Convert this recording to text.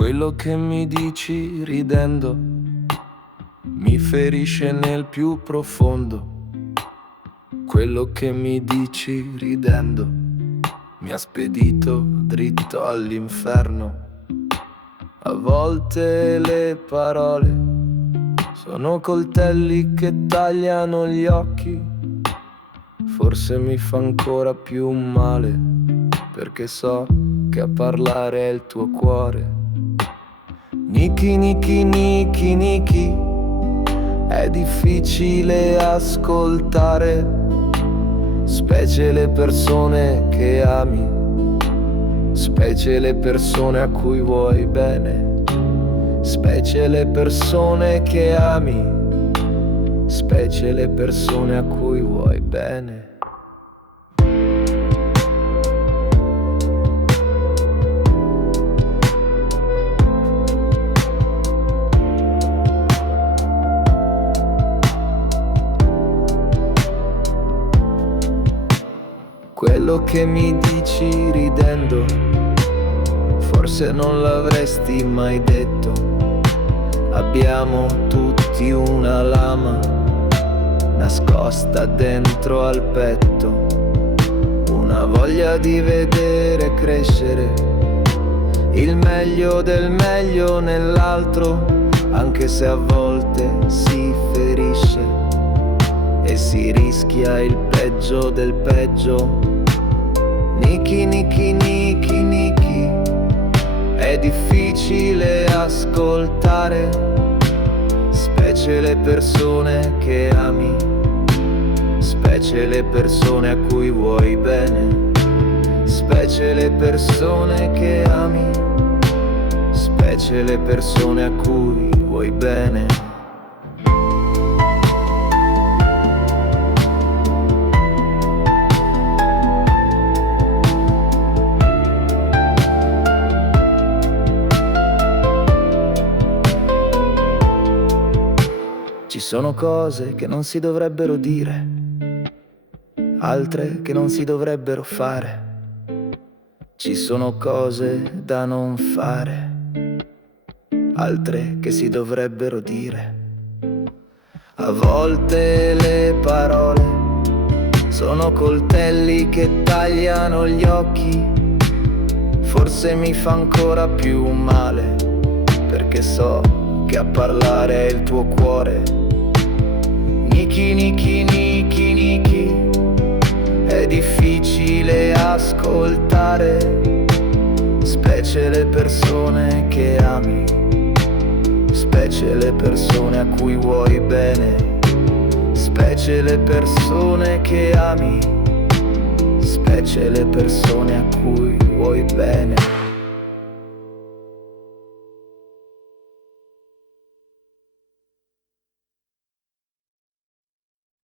Quello che mi dici ridendo mi ferisce nel più profondo. Quello che mi dici ridendo mi ha spedito dritto all'inferno. A volte le parole sono coltelli che tagliano gli occhi. Forse mi fa ancora più male, perché so che a parlare è il tuo cuore. Niki, niki, niki, niki, è difficile ascoltare, specie le persone che ami, specie le persone a cui vuoi bene, specie le persone che ami, specie le persone a cui vuoi bene. Quello che mi dici ridendo, forse non l'avresti mai detto. Abbiamo tutti una lama nascosta dentro al petto, una voglia di vedere crescere il meglio del meglio nell'altro, anche se a volte si ferisce e si rischia il peggio del peggio. Niki, niki, niki, niki, è difficile ascoltare, specie le persone che ami, specie le persone a cui vuoi bene, specie le persone che ami, specie le persone a cui vuoi bene. Ci sono cose che non si dovrebbero dire, altre che non si dovrebbero fare. Ci sono cose da non fare, altre che si dovrebbero dire. A volte le parole sono coltelli che tagliano gli occhi. Forse mi fa ancora più male, perché so che a parlare è il tuo cuore. Niki, niki, niki, niki, è difficile ascoltare, specie le persone che ami, specie le persone a cui vuoi bene, specie le persone che ami, specie le persone a cui vuoi bene.